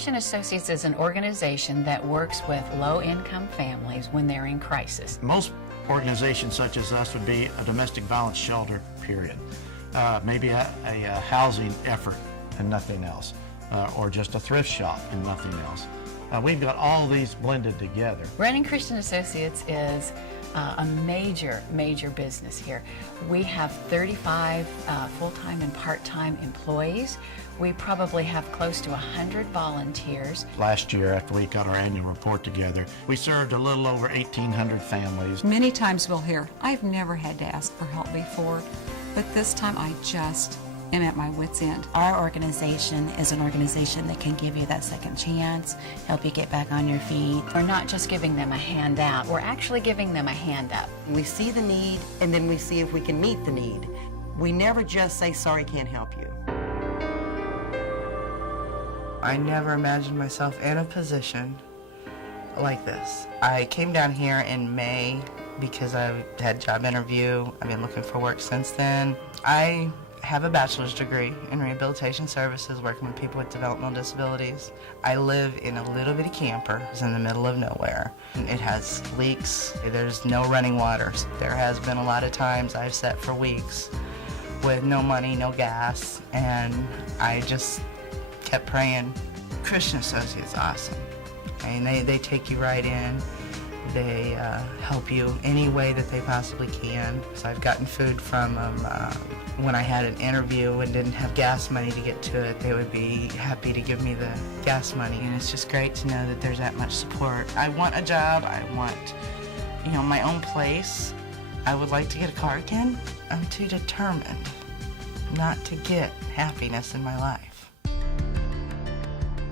Christian Associates is an organization that works with low-income families when they're in crisis. Most organizations such as us would be a domestic violence shelter, period. Maybe a housing effort and nothing else, or just a thrift shop and nothing else. We've got all these blended together. Running Christian Associates is a major business here. We have 35 full-time and part-time employees. We probably have close to 100 volunteers. Last year, after we got our annual report together, we served a little over 1,800 families. Many times we'll hear, I've never had to ask for help before, but this time I just am at my wit's end. Our organization is an organization that can give you that second chance, help you get back on your feet. We're not just giving them a handout, we're actually giving them a hand up. We see the need, and then we see if we can meet the need. We never just say, sorry, can't help you. I never imagined myself in a position like this. I came down here in May because I had a job interview. I've been looking for work since then. I have a bachelor's degree in rehabilitation services, working with people with developmental disabilities. I live in a little bitty camper. It's in the middle of nowhere. It has leaks. There's no running water. There has been a lot of times I've sat for weeks with no money, no gas, and I just kept praying. Christian Associates awesome. I mean, they take you right in. They help you any way that they possibly can. So I've gotten food from them. When I had an interview and didn't have gas money to get to it, they would be happy to give me the gas money. And it's just great to know that there's that much support. I want a job. I want, my own place. I would like to get a car again. I'm too determined not to get happiness in my life.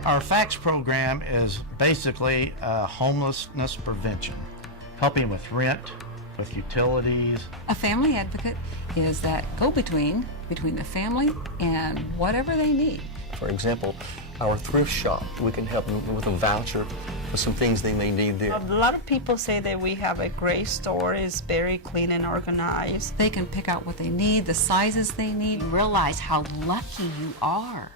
Our FACTS program is basically homelessness prevention, helping with rent, with utilities. A family advocate is that go-between between the family and whatever they need. For example, our thrift shop, we can help them with a voucher for some things they may need there. A lot of people say that we have a great store. It's very clean and organized. They can pick out what they need, the sizes they need. Realize how lucky you are.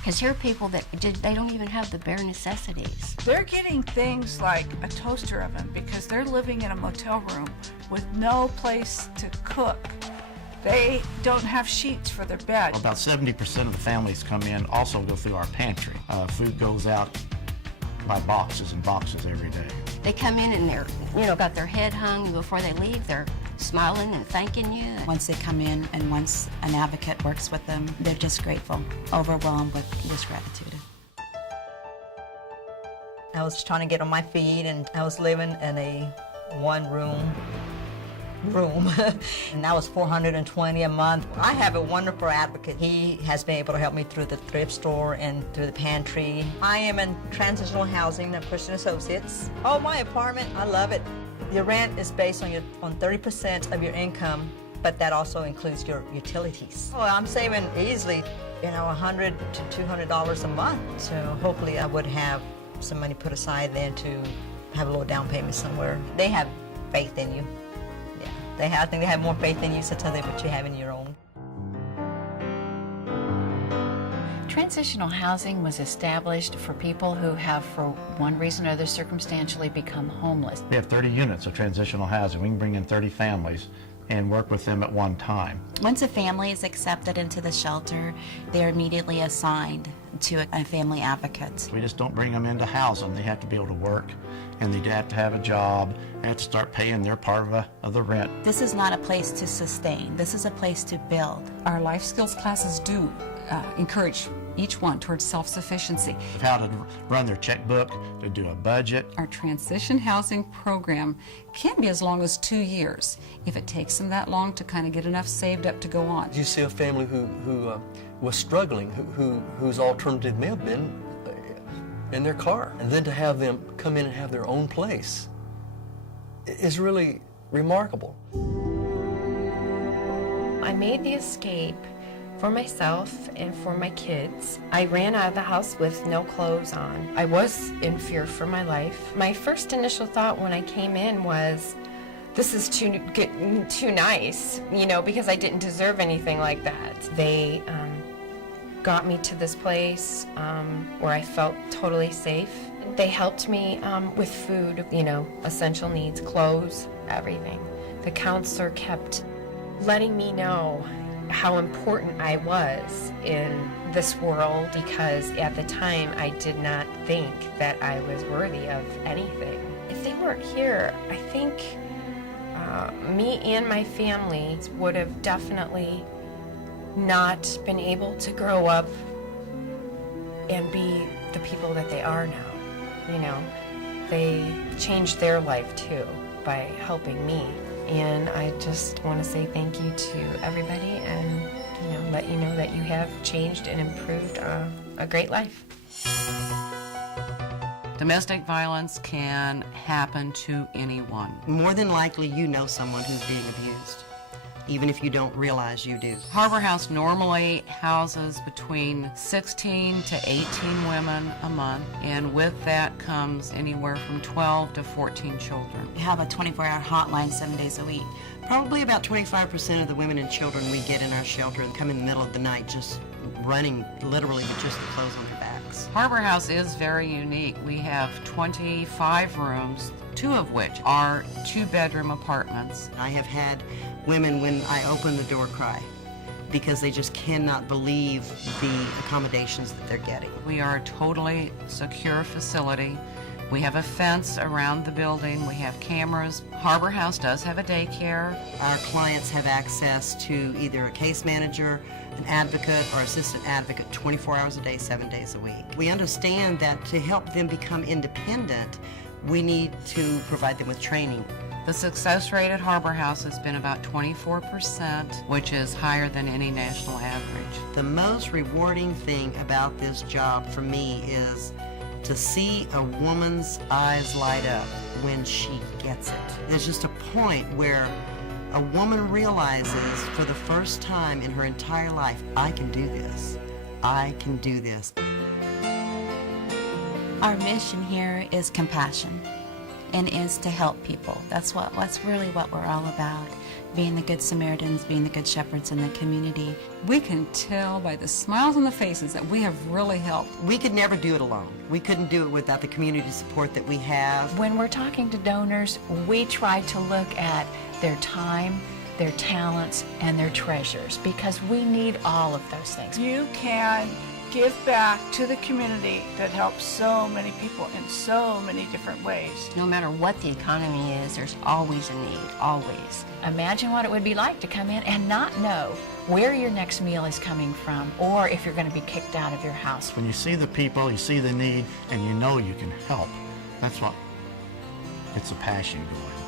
Because here are people that they don't even have the bare necessities. They're getting things like a toaster oven because they're living in a motel room with no place to cook. They don't have sheets for their bed. About 70% of the families come in also go through our pantry. Food goes out by boxes and boxes every day. They come in and they're, got their head hung before they leave. They're smiling and thanking you. Once they come in and once an advocate works with them, they're just grateful, overwhelmed with just gratitude. I was trying to get on my feet, and I was living in a one-room and that was $420 a month. I have a wonderful advocate. He has been able to help me through the thrift store and through the pantry. I am in Transitional Housing of Christian Associates. Oh, my apartment, I love it. Your rent is based on 30% of your income, but that also includes your utilities. Oh, I'm saving easily, $100 to $200 a month. So hopefully I would have some money put aside then to have a little down payment somewhere. They have faith in you. I think they have more faith in you sometimes than what you have in your own. Transitional housing was established for people who have, for one reason or other, circumstantially become homeless. We have 30 units of transitional housing. We can bring in 30 families and work with them at one time. Once a family is accepted into the shelter, they're immediately assigned to a family advocate. We just don't bring them in to house them. They have to be able to work, and they have to have a job, and have to start paying their part of the rent. This is not a place to sustain. This is a place to build. Our life skills classes do encourage each one towards self-sufficiency. How to run their checkbook, to do a budget. Our transition housing program can be as long as 2 years if it takes them that long to kind of get enough saved up to go on. You see a family who was struggling, whose alternative may have been in their car, and then to have them come in and have their own place is really remarkable. I made the escape for myself and for my kids. I ran out of the house with no clothes on. I was in fear for my life. My first initial thought when I came in was, this is too nice, because I didn't deserve anything like that. They got me to this place where I felt totally safe. They helped me with food, essential needs, clothes, everything. The counselor kept letting me know how important I was in this world, because at the time I did not think that I was worthy of anything. If they weren't here, I think me and my family would have definitely not been able to grow up and be the people that they are now. They changed their life too by helping me. And I just want to say thank you to everybody and, let you know that you have changed and improved a great life. Domestic violence can happen to anyone. More than likely, you know someone who's being abused, even if you don't realize you do. Harbor House normally houses between 16 to 18 women a month, and with that comes anywhere from 12 to 14 children. We have a 24-hour hotline 7 days a week. Probably about 25% of the women and children we get in our shelter come in the middle of the night just running literally with just the clothes on their backs. Harbor House is very unique. We have 25 rooms, 2 of which are 2-bedroom apartments. I have had women, when I open the door, cry because they just cannot believe the accommodations that they're getting. We are a totally secure facility. We have a fence around the building. We have cameras. Harbor House does have a daycare. Our clients have access to either a case manager, an advocate, or assistant advocate 24 hours a day, 7 days a week. We understand that to help them become independent, we need to provide them with training. The success rate at Harbor House has been about 24%, which is higher than any national average. The most rewarding thing about this job for me is to see a woman's eyes light up when she gets it. There's just a point where a woman realizes for the first time in her entire life, I can do this. I can do this. Our mission here is compassion and is to help people. That's really what we're all about. Being the good Samaritans, being the good shepherds in the community. We can tell by the smiles on the faces that we have really helped. We could never do it alone. We couldn't do it without the community support that we have. When we're talking to donors, we try to look at their time, their talents, and their treasures, because we need all of those things. You can give back to the community that helps so many people in so many different ways. No matter what the economy is, there's always a need, always. Imagine what it would be like to come in and not know where your next meal is coming from, or if you're going to be kicked out of your house. When you see the people, you see the need, and you know you can help, that's what, it's a passion going on.